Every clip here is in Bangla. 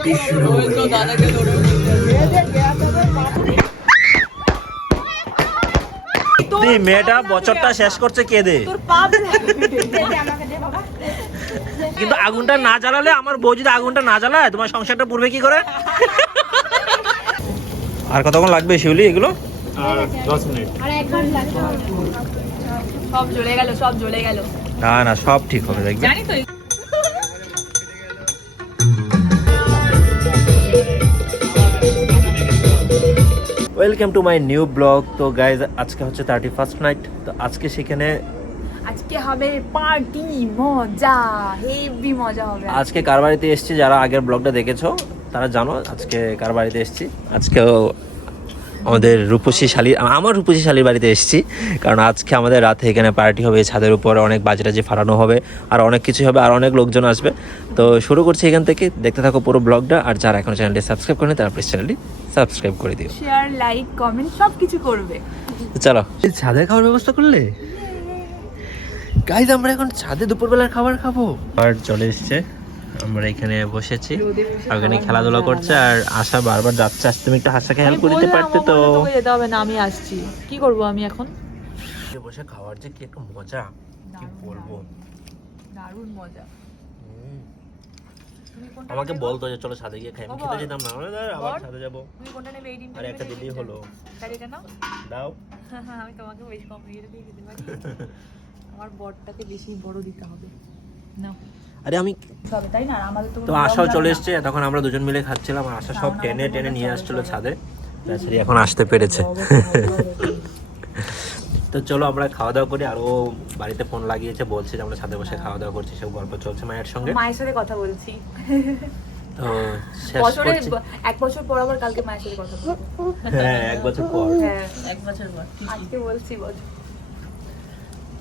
পার্টি শুরু হয়ে তুই মেয়েটা বছরটা শেষ করছে কে দে কিন্তু আগুনটা না জ্বালালে আমার বউ যদি আগুনটা না জ্বালায় তোমার সংসারটা পুড়বে কি করে? আর কতক্ষণ লাগবে শিউলি এগুলো? আর 10 মিনিট। আর 1 ঘন্টা লাগবে। সব জ্বলে গেল, সব জ্বলে গেল। না না সব ঠিক হবে দেখবে। জানি তো। Welcome to my new blog. তো গাইজ আজকে হচ্ছে 31st নাইট। তো আজকে সেখানে আজকে হবে পার্টি, মজা, হেভি মজা হবে। আজকে কার বাড়িতে এসেছি, যারা আগের ব্লগটা দেখেছো তারা জানো আজকে কার বাড়িতে এসেছি। আজকেও আমাদের রূপসী শালী, আমার রূপসী শালীর বাড়িতে এসেছি, কারণ আজকে আমাদের রাতে এখানে পার্টি হবে, ছাদের উপরে অনেক বাজি ফাটানো হবে, আর অনেক কিছু হবে, আর অনেক লোকজন আসবে। তো শুরু করছি এখান থেকে, দেখতে থাকো পুরো ব্লগটা। আর যারা এখন চ্যানেলটি সাবস্ক্রাইব করেনি তারা প্লিজ চ্যানেলটি সাবস্ক্রাইব করে দিও, শেয়ার, লাইক, কমেন্ট সব কিছু করবে। চলো ছাদে খাওয়ার ব্যবস্থা করলে গাইজ, আমরা এখন ছাদে দুপুরবেলার খাবার খাবো। আর চলে এসছে, আমরা এখানে বসেছি, ওখানে খেলাধুলা করছে, আর আশা বারবার যাচ্ছে। আসতে তুমি একটু হাসাকে হেল্প করে দিতে পারতে তো। যেতে হবে না, আমি আসছি। কি করব আমি এখন? বসে খাওয়ার যে কি একটা মজা, কি বলবো, দারুণ মজা। আমাকে বলতো যে চলো ছাদে গিয়ে খাই, আমি খেতে যেতাম না, আবার ছাদে যাবো। তুমি কোনটা নেবে? এই ডিমটা আরে একটা দিলেই হলো। তাহলে এটা নাও। দাও। আমি তোমাকে বেশি কম দিয়ে দিতে পারি। আমার বড়টাকে বেশি বড় দিতে হবে। নাও। আরে আমি সবে তাই না, আমাদের তো আশাও চলে এসছে, তখন আমরা দুজন মিলে খাচ্ছিলাম, আর আশা সব টেনে টেনে নিয়ে আসছিল ছাদে। তাছাড়া এখন আসতে পেরেছে। তো চলো আমরা খাওয়া দাওয়া করি। আর ও বাড়িতে ফোন লাগিয়েছে, বলছে যে আমরা ছাদে বসে খাওয়া দাওয়া করছি, সব গল্প চলছে মায়ের সঙ্গে। মায়ের সাথে কথা বলছি। তো শেষ বছরে করছি। 1 বছর পর আবার কালকে মায়ের সাথে কথা বলবো। হ্যাঁ 1 বছর পর। হ্যাঁ 1 বছর পর আজকে বলছি বছর।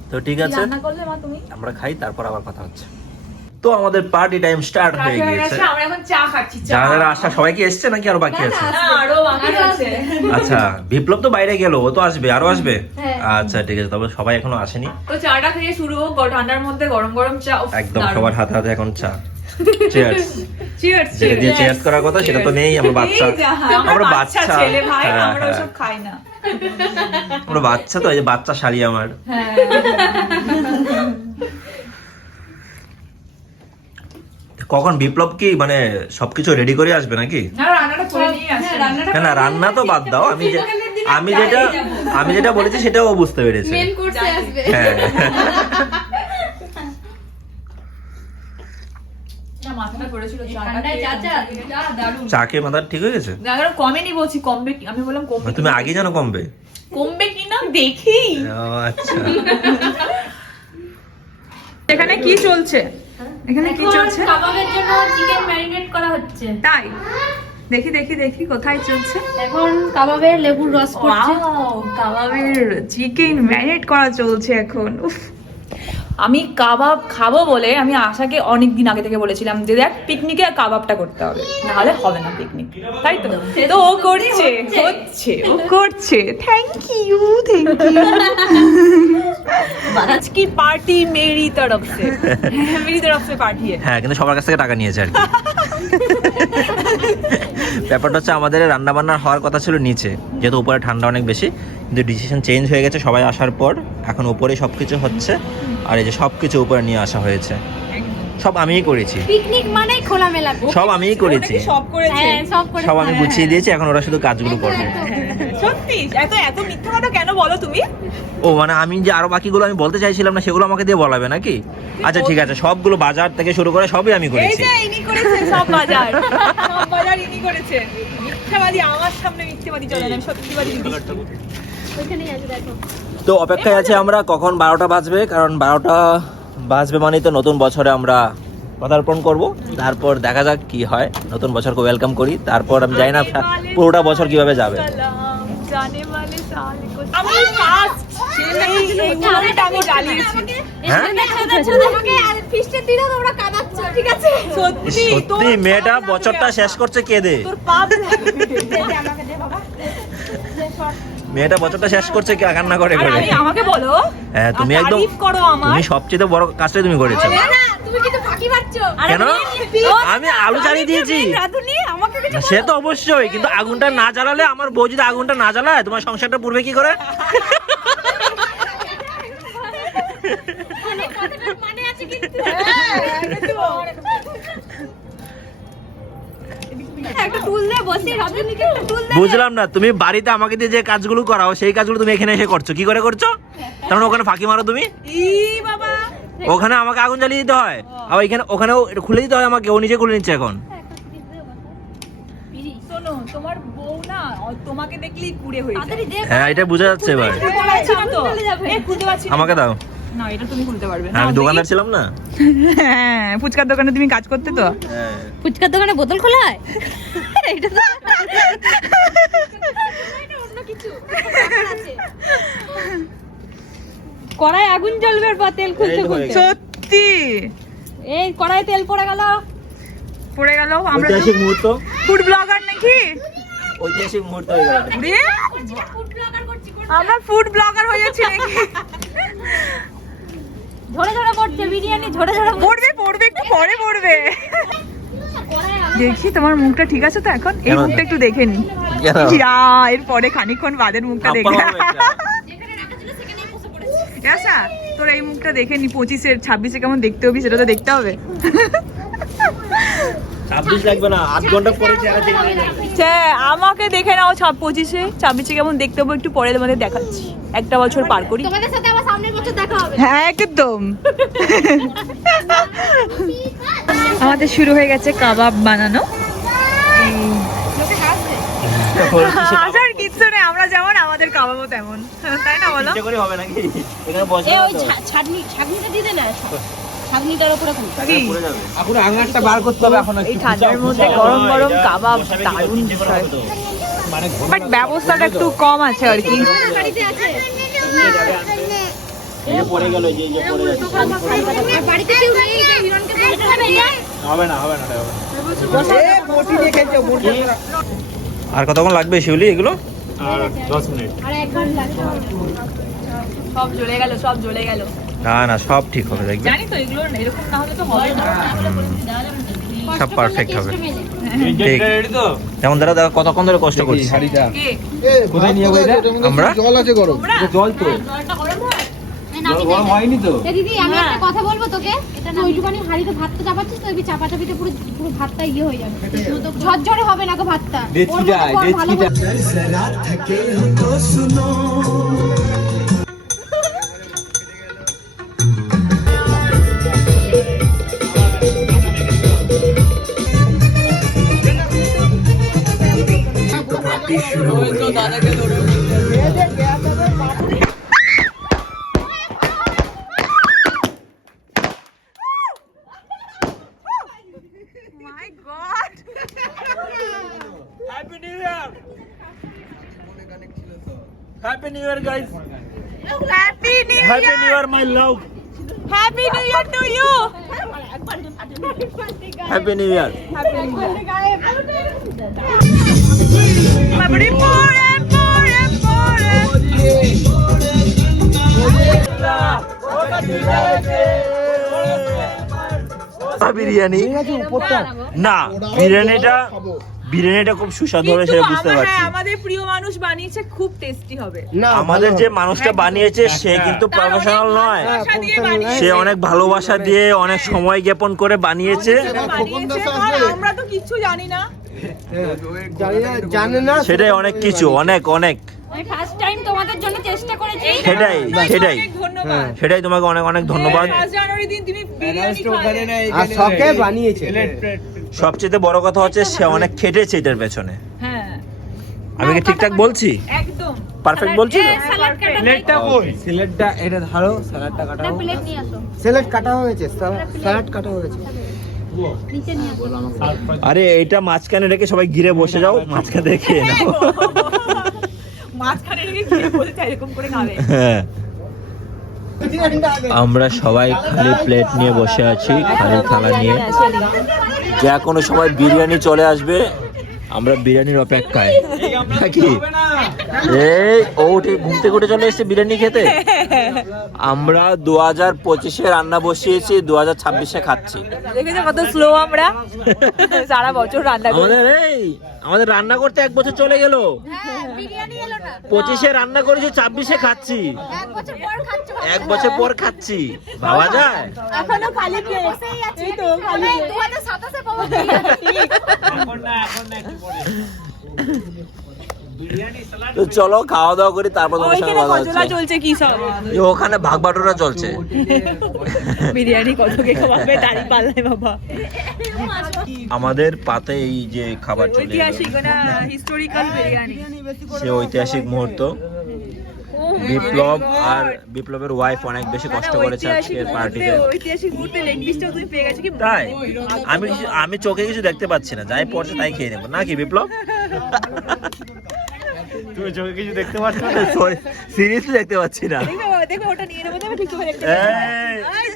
তো ঠিক কি আছে, রান্না করলে মা তুমি? আমরা খাই, তারপর আবার কথা হচ্ছে। তো আমাদের পার্টি টাইম স্টার্ট হয়ে গিয়েছে। আমরা এখন চা খাচ্ছি। যারা আশা সবাই কি এসছে নাকি আরো বাকি আছে? না আরো বাকি আছে। আচ্ছা বিপ্লব তো বাইরে গেল, ও তো আসবে, আরো আসবে। আচ্ছা ঠিক আছে, তবে সবাই এখনো আসেনি। তো চাটা খেয়ে শুরু হোক, ঠান্ডার মধ্যে গরম গরম চা। একদম সবার হাতে হাতে এখন চা। চিয়ার্স। চিয়ার্স। যেটা দিয়ে চিয়ার্স করার কথা সেটা তো নেই, আমরা বাচ্চা। আমরা বাচ্চা ছেলে ভাই, হ্যাঁ, আমরা হ্যাঁ। ওসব খাই না। আমরা বাচ্চা, তো এই যে বাচ্চা শাড়ি আমার। হ্যাঁ। কখন বিপ্লব কি মানে সবকিছু রেডি করে আসবে নাকি? না রান্নাটা করে নিয়ে আসে। না না রান্না তো বাদ দাও, আমি যেটা বলেছি সেটাও ও বুঝতে পেরেছে। মেন কোর্সে আসবে। হ্যাঁ না মাথাটা করেছিল ঠান্ডায় চাচা চা দারুণ। চা খেয়ে মাথা ঠিক হয়ে গেছে? না কারণ কমেনি বলছি, কমবে কি? আমি বললাম কমবে। তুমি আগে জানো কমবে? কমবে কি না দেখি। ও আচ্ছা। এখানে কি চলছে? এখানে কি চলছে? কাবাবের জন্য চিকেন ম্যারিনেট করা হচ্ছে। তাই দেখি দেখি দেখি কোথায় চলছে। এখন কাবাবের লেবুর রস করছে। ওয়াও, কাবাবের চিকেন ম্যারিনেট করা চলছে এখন। উফ, আমি কাবাব খাবো বলে আমি আশাকে অনেক দিন আগে থেকে বলেছিলাম যে দেখ পিকনিকে কাবাবটা করতে হবে, নাহলে হবে না পিকনিক। তাই তো? তো ও করছে, হচ্ছে, ও করছে। Thank you, thank you. आज की पार्टी मेरी तरफ से, मेरी तरफ से पार्टी है। হ্যাঁ কিন্তু সবার কাছ থেকে টাকা নিয়েছে আর কি। ব্যাপারটা হচ্ছে আমাদের রান্না বান্না হওয়ার কথা ছিল নিচে, যেহেতু উপরে ঠান্ডা অনেক বেশি, কিন্তু ডিসিশন চেঞ্জ হয়ে গেছে সবাই আসার পর। এখন উপরে সবকিছু হচ্ছে, আর এই যে সবকিছু উপরে নিয়ে আসা হয়েছে, সব আমিই করেছি। পিকনিক মানে খোলামেলা। সব আমিই করেছি, সব করেছে। হ্যাঁ সব করে। সব আমি গুছিয়ে দিয়েছি, এখন ওরা শুধু কাজগুলো করবে। সত্যি এত এত মিথ্যা কথা কেন বলো তুমি? ও মানে আমি যে আরো বাকিগুলো আমি বলতে চাইছিলাম না, সেগুলো আমাকে দিয়ে বলাবে নাকি? আচ্ছা ঠিক আছে, সবগুলো বাজার থেকে শুরু করে সবই আমি এই করেছি। যে ইনি করেছে সব বাজার, সব বাজার ইনি করেছে। মিথ্যাবাদী, আমার সামনে মিথ্যাবাদী চলে না, সত্যিবাদী দিদি। ওইখানেই আছে দেখো। তো অপেক্ষায় আছে আমরা কখন 12টা বাজবে, কারণ 12টা বাজবে মানে তো নতুন বছরে আমরা পদার্পণ করব। তারপর দেখা যাক কি হয়, নতুন বছরকে ওয়েলকাম করি। তারপর আমি জানি না পুরোটা বছর কিভাবে যাবে। জানে वाले साल को আমি ফার্স্ট এই মুহূর্তটা আমি জ্বালিয়েছি। হ্যাঁ আমাকে আর ফিস্টের দিনও তোমরা কাঁদাচ্ছ, ঠিক আছে? সত্যি সত্যি মেয়েটা বছরটা শেষ করছে কে দে? তোর পাপ আমাকে দে বাবা। মেয়েটা বছরটা শেষ করছে কে কান্না করে আর করে? আমি আমাকে বলো। হ্যাঁ তুমি আর একদম, তারিফ করো আমার। তুমি সবচেয়ে বড় কাজটাই তুমি করেছো। না তুমি কিন্তু ফাঁকি মারছো। কেন আমি আলু জ্বালিয়ে দিয়েছি রাধুনি আমাকে কিছু না, সে তো অবশ্যই, কিন্তু আগুনটা না জ্বালালে, আমার বউ যদি আগুনটা না জ্বালায় তোমার সংসারটা পুড়বে কি করে? মানে কথাটার মানে আছে কিন্তু। একটা টুল দে বসে রাধুনিকে একটা টুল দে। বুঝলাম না, তুমি বাড়িতে আমাকে দিয়ে যে কাজগুলো করাও সেই কাজগুলো তুমি এখানে এসে করছো, কি করে করছো? কারণ ওখানে ফাঁকি মারো তুমি, ই বাবা ওখানে আমাকে আগুন জ্বালিয়ে দিতে হয়, আবার এখানে ওখানেও এটা খুলে দিতে হয় আমাকে, ও নিজে খুলে নিচ্ছে এখন। শোনো তোমার বউ না তোমাকে দেখলেই পুড়ে হয়ে যায়। তাড়াতাড়ি দে। হ্যাঁ এটা বোঝা যাচ্ছে এবার। বলাইছি না তো চলে যাবে। এ খুলতে পারছি না। আমাকে দাও, না এটা তুমি খুলতে পারবে না। আমি দোকানদার ছিলাম না। হ্যাঁ ফুচকার দোকানে তুমি কাজ করতে তো। ফুচকার দোকানে বোতল খোলা হয়? এটা তো অন্য কিছু আছে। কড়াই আগুন জ্বলবে আর বা তেল খুলতে এই তো হয়ে খুলতে। গেছে। সত্যি এই কড়াই তেল পড়ে গেল। পড়ে গেল। আমরা ঐতিহাসিক মুহূর্ত, ফুড ব্লগার নাকি? ঐতিহাসিক মুহূর্ত হয়ে গেল এটা। উড়ে, ফুড ব্লগার করছি। আমরা ফুড ব্লগার হয়ে যাচ্ছি নাকি? ঝরে ঝরে পড়ছে বিরিয়ানি, ঝরে ঝরে পড়বে পড়বে একটু পরে পড়বে। কড়াই আগুন। দেখি তোমার মুখটা ঠিক আছে তো এখন? এই কেন? মুখটা একটু দেখে নি। কেন? এরপরে খানিকক্ষণ বাদের মুখটা আপ্পা দেখে। বাবা একটা। যেখানে রাখা ছিল সেখানেই বসে পড়েছে। আচ্ছা তোর এই মুখটা দেখে নি 25-এর 26-এ কেমন দেখতে হবে সেটা তো দেখতে হবে। 26 লাগবে না, আধ ঘন্টা পরে চেহারা চেঞ্জ হয়ে যাবে। আমাকে দেখে নাও 25-এ 26-এ কেমন দেখতে হবে একটু পরে তোমাদের দেখাচ্ছি। একটা বছর পার করি। তোমাদের সাথে আবার সামনের বছর দেখা হবে। হ্যাঁ একদম। আমাদের শুরু হয়ে গেছে কাবাব বানানো। আসার কিচ্ছু নেই, আমরা যেমন আমাদের কাবাবও তেমন, তাই না বলো? ইচ্ছে করে হবে নাকি? এখানে বসে এ ওই তো। ছাগনিটা দিয়ে দে না। ছাগনিটার উপরে খুব। কি? পড়ে যাবে। এখন আঙারটা বার করতে হবে এখন এই ঠান্ডার মধ্যে গরম গরম কাবাব দারুণ বিষয়, মানে বাট ব্যবস্থাটা একটু কম আছে আর কি। বাড়িতে আছে। এই যে পড়ে গেল, এই যে পড়ে যাচ্ছে। আর বাড়িতে কেউ নেই যে হিরণকে বলতে হবে না। হবে না, হবে না, হবে এ বটি দিয়ে খেলছো বটি। না। আর কতক্ষণ লাগবে শিউলি এগুলো? আর 10 মিনিট। আর 1 ঘন্টা লাগবে। সব জ্বলে গেল, সব জ্বলে গেল। না না, সব ঠিক হবে, দেখবে জানি তো এগুলো এরকম না হলে তো হবে না। সব পারফেক্ট হবে। ঠিক রেডি তো? যেমন দাদা দেখো কতক্ষণ ধরে কষ্ট করছি শাড়িটা কে? কোথায় নিয়ে যাবো এটা? আমরা। জল আছে গরম। তোমরা? এটা জল তো, জলটা গরম হয়? জল গরম হয়নি তো। এ দিদি আমি একটা কথা বলবো তোকে। তুই ওইটুখানি হাঁড়িতে ভাতটা চাপাচ্ছিস তো ওই চাপাচাপিতে পুরো পুরো ভাতটা ইয়ে হয়ে যাবে। ঝরঝরে হবে না গো ভাতটা। দেখছি ওর মতো কর, ভালো যাই। করে। My God! Happy new year, happy new year guys, Happy New happy Year! New year my love, Happy New Year to you! Happy new year. Babri পরে পরে পরে। বিরিয়ানি না, বিরিয়ানিটা খুব সুস্বাদু হবে সেটা বুঝতে পারছি। আমাদের প্রিয় মানুষ বানিয়েছে, খুব টেস্টি হবে। আমাদের যে মানুষটা বানিয়েছে সে কিন্তু প্রফেশনাল নয়, ভালোবাসা দিয়ে বানিয়েছে। সে অনেক ভালোবাসা দিয়ে অনেক সময় জ্ঞাপন করে বানিয়েছে, বানিয়েছে, আর আমরা তো কিচ্ছু জানি না। জানে না সেটাই অনেক কিছু, অনেক অনেক। আমি ফার্স্ট টাইম তোমাদের জন্য চেষ্টা করেছি। সেটাই সেটাই অনেক ধন্যবাদ। সেটাই তোমাকে অনেক অনেক ধন্যবাদ। 1 জানুয়ারি দিন তুমি বিরিয়ানি খাবে। আর শখে বানিয়েছে। সবচেয়ে বড় কথা হচ্ছে সে অনেক খেটেছে এটার পেছনে। হ্যাঁ আমি কি ঠিকঠাক বলছি? একদম পারফেক্ট বলছি তো? স্যালাড কাটা। প্লেটটা কই? সিলেটটা এটা ধরো, সালাডটা না কাটাও। প্লেট নিয়ে আসো। স্যালাড কাটা হয়েছে, স্যালাড কাটা হয়েছে। নিচে নিয়ে আসো। আরে এটা মাঝখানে রেখে সবাই ঘিরে বসে যাও, মাঝখানে রেখে নাও। মাঝখানে রেখে খেয়ে বলতে এরকম করে খাবে। হ্যাঁ, আমরা সবাই খালি প্লেট নিয়ে বসে আছি, খালি থালা নিয়ে। যে কোনো সময় বিরিয়ানি চলে আসবে, আমরা বিরিয়ানির অপেক্ষায় নাকি এই ও উঠে ঘুম থেকে উঠে চলে এসেছে বিরিয়ানি খেতে। আমরা 2025-এ রান্না বসিয়েছি, 2026-এ খাচ্ছি। দেখেছো কত স্লো আমরা, সারা বছর রান্না করি। আমাদের রান্না করতে 1 বছর চলে গেল। হ্যাঁ, বিরিয়ানি এলো না। 25-এ রান্না করেছি, 26-এ খাচ্ছি। 1 বছর পর খাচ্ছ। 1 বছর পর খাচ্ছি, ভাবা যায়? এখনো খালি প্লেট বসেই আছে। এই তো খালি 2027 এ পাবো তো চলো খাওয়া দাওয়া করি, তারপর তোমার সঙ্গে ওইখানে কথা কচলা হচ্ছে। চলছে কি সব? ওখানে ভাগবাটোরা চলছে। বিরিয়ানি কত কে খাওয়াবে দাঁড়ি পাল্লাই বাবা। আমাদের পাতে এই যে খাবার চলে এলো, ঐতিহাসিক না হিস্টোরিক্যাল বিরিয়ানি। সে ঐতিহাসিক মুহূর্ত। বিপ্লব আর বিপ্লবের ওয়াইফ অনেক বেশি কষ্ট করেছে আজকের পার্টিতে। ঐতিহাসিক মুহূর্তে লেগ পিসটাও তুমি পেয়ে গেছো কি? তাই আমি চোখে কিছু দেখতে পাচ্ছি না, যাই পড়ছে তাই খেয়ে নেবো নাকি বিপ্লব? তুমি চোখে কিছু দেখতে পাচ্ছ না? সিরিয়াসলি দেখতে পাচ্ছি না। দেখো ওটা নিয়ে নেবো, তুমি ঠিক করে দেখতে এই,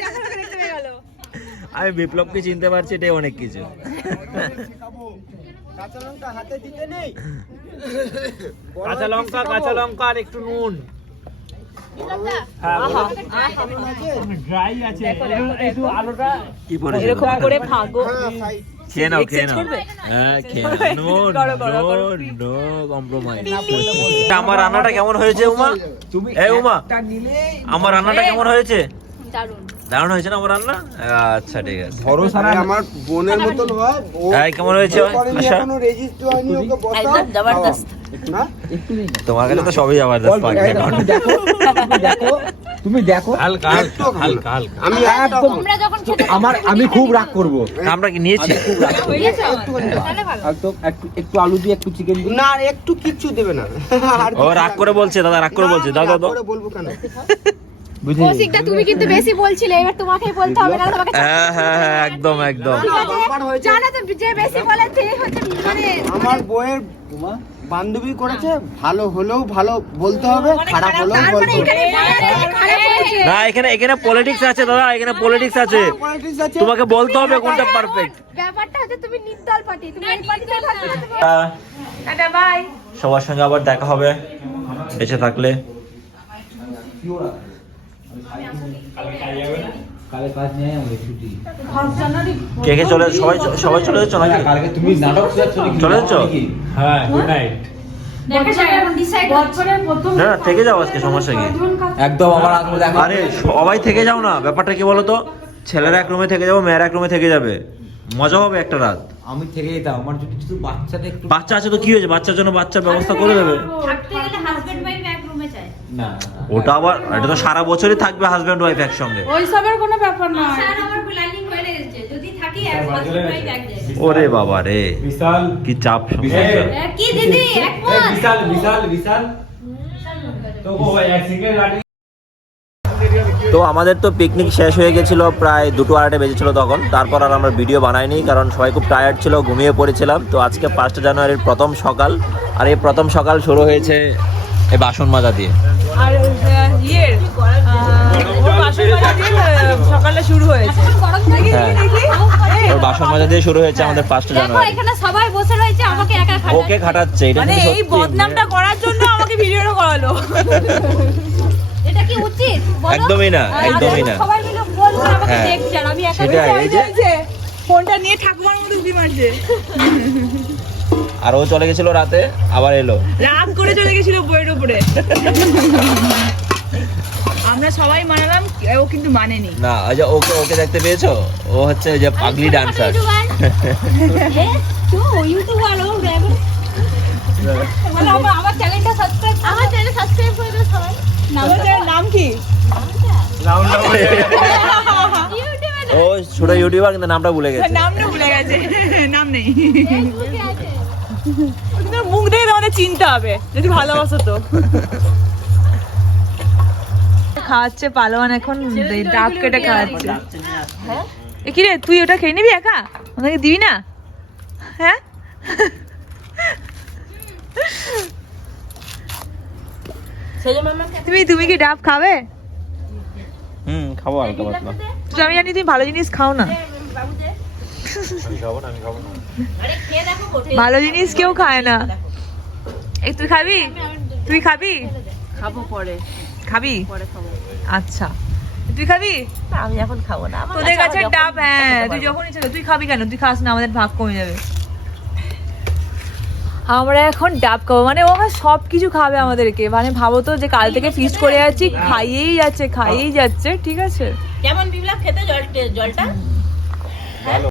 দেখতে পেয়ে গেল। আমি বিপ্লবকে চিনতে পারছি, এটাই অনেক কিছু। কাঁচা লঙ্কা হাতে দিতে নেই। কাঁচা লঙ্কা আর একটু নুন। ড্রাই আছে একটু আলুটা কি পড়েছে? এরকম করে ভাগো। খেয়ে নাও, খেয়ে নাও। করবে? হ্যাঁ, খেয়ে নাও। নো করো, করো, করো। No compromise. আমার রান্নাটা কেমন হয়েছে উমা? এই উমা, আমার রান্নাটা কেমন হয়েছে? দারুণ। দারুণ হয়েছে না আমার রান্না? আচ্ছা ঠিক আছে। ভরসা আরে আমার বোনের মতন হয় ও। এই কেমন হয়েছে? আচ্ছা, এখনো রেজিস্টার হয়নি, ওকে বসাও। একদম জবরদস্ত। না তোমার কাছে তো সবই জবরদস্ত লাগবে এখন। তুমি দেখো হালকা একটু খাবো না। হালকা হালকা। আমি একদম তোমরা যখন খেতে আমি খুব রাগ করব। আমরা কি নিয়েছি? হয়েছে তাহলে ভালো। একটু আলু দিয়ে একটু চিকেন দিয়ে। না আর একটু কিচ্ছু দেবে না। আর ও রাগ করে বলছে, দাদা রাগ করে বলছে। দাও দাও দাও। করে বলবো কেন? কৌশিকদা তুমি কিন্তু বেশি বলছিলে, এবার তোমাকেই বলতে হবে না তোমাকে। হ্যাঁ হ্যাঁ হ্যাঁ, একদম একদম। আমার হয়েছে, জানো তো যে বেশি বলে সে হচ্ছে মানে আমার বইয়ের বান্ধবী করেছে, ভালো হলেও ভালো বলতে হবে, খারাপ হলেও বলতে তারপরে হবে। এখানে খারাপ হয়েছে। না এখানে পলিটিক্স আছে দাদা, এখানে পলিটিক্স আছে। Politics আছে। তোমাকে বলতে হবে কোনটা পারফেক্ট। ব্যাপারটা হচ্ছে তুমি নির্দল পার্টি, তুমি এই পার্টিতে থাকবে না, তুমি টাটা বাই। সবার সঙ্গে আবার দেখা হবে বেঁচে থাকলে। কালে কাজ নেই আমাদের ছুটি। কে কে চলে? সবাই চলে যাচ্ছ নাকি? কালকে তুমি নাটক চলে যাচ্ছ? হ্যাঁ, গুড নাইট। না না, থেকে যাও আজকে, সমস্যা কি? একদম আমার আগে দেখা। আরে সবাই থেকে যাও না, ব্যাপারটা কি বলো তো? ছেলেরা এক রুমে থেকে যাবো, মেয়েরা এক রুমে থেকে যাবে, মজা হবে একটা রাত। আমি থেকে যেতাম, আমার যদি শুধু বাচ্চাটা একটু। বাচ্চা আছে তো কি হয়েছে, বাচ্চার জন্য বাচ্চার ব্যবস্থা করে দেবে। থাকতে গেলে হাজবেন্ড ওয়াইফ এক রুমে চায়। না ওটা আবার, এটা তো সারা বছরই থাকবে হাজব্যান্ড ওয়াইফ একসঙ্গে। ওইসবের কোনো ব্যাপার না। স্যার আমার প্ল্যানিং হয়ে গেছে, যদি থাকি হাজবেন্ড ওয়াইফ এক জায়গায়। ওরে বাবা রে, বিশাল কি চাপ সংসার। কি দিদি একমত? বিশাল তো এক সিঙ্গেল গাড়ি। তো আমাদের তো পিকনিক শেষ হয়ে গেছিল, প্রায় 2-2:30 বেজেছিল তখন। তারপর আর আমরা ভিডিও বানাইনি, কারণ সবাই খুব টায়ার্ড ছিল, ঘুমিয়ে পড়েছিলাম। তো আজকে 1 জানুয়ারির প্রথম সকাল, আর এই প্রথম সকাল শুরু হয়েছে এই বাসন মাজা দিয়ে। আর ইয়ের ওর বাসন মাজা দিয়ে সকালটা শুরু হয়েছে। হ্যাঁ, ওর বাসন মাজা দিয়ে শুরু হয়েছে আমাদের 1 দেখো জানুয়ারি। এখানে সবাই বসে রয়েছে, আমাকে একা খাটাচ্ছে। ওকে খাটাচ্ছে, এটা মানে কিন্তু এই সত্যি। বদনামটা করার জন্য আমাকে ভিডিওটা করালো। এটা কি উচিত বলো? একদমই না, একদমই না। সবাই মিলে বলবো আমাকে হ্যাঁ, দেখছে আর আমি একা সেটাই, এই যে ফোনটা নিয়ে ঠাকুমার মতো উদি মারছে। আর ও চলে গেছিল রাতে, আবার এলো। রাগ করে চলে গেছিল বইয়ের উপরে। আমরা সবাই মানালাম, ও কিন্তু মানেনি। না, ওই যে ওকে দেখতে পেয়েছো? ও হচ্ছে ওই যে পাগলি ডান্সার। তো ইউটিউবার ও দেখো মানে আমার চ্যানেলটা সাবস্ক্রাইব, আমার চ্যানেল সাবস্ক্রাইব করে দাও সবাই। নাম কি? ও ছোট ইউটিউবার, কিন্তু নামটা ভুলে গেছে। নাম না ভুলে গেছে, নাম নেই। ফেসবুকে আছে। কিন্তু মুখ দেখে তোমাদের চিনতে হবে যদি ভালোবাসো তো। খাওয়াচ্ছে পালোয়ান এখন, ডাব কেটে খাওয়াচ্ছে। এ কি রে, তুই ওটা খেয়ে নিবি একা? ওনাকে দিবি না? হ্যাঁ, তুমি কি ডাব খাবে? খাবো হালকা পাতলা। আমি জানি তুমি ভালো জিনিস খাও না। আমি খাবো না, আমি খাবো না। আরে খেয়ে দেখো ভালো জিনিস কেউ খায় না। এই তুই খাবি? তুই খাবি? খাবো পরে, খাবি? পরে খাবো। আচ্ছা তুই খাবি? আমি এখন খাবো না, আমার তোদের কাছে কাছে আবার ডাব, যখন হ্যাঁ খেতে তুই পারবো। যখন ইচ্ছে কর। তুই খাবি কেন? তুই খাস না, আমাদের ভাগ কমে যাবে। আমরা এখন ডাব খাবো, মানে ও আমার সব কিছু খাবে আমাদেরকে, মানে ভাবো তো যে কাল থেকে ফিস্ট করে যাচ্ছি, খাইয়েই যাচ্ছে খাইয়েই যাচ্ছে, ঠিক আছে। কেমন বিপ্লব খেতে জলটা?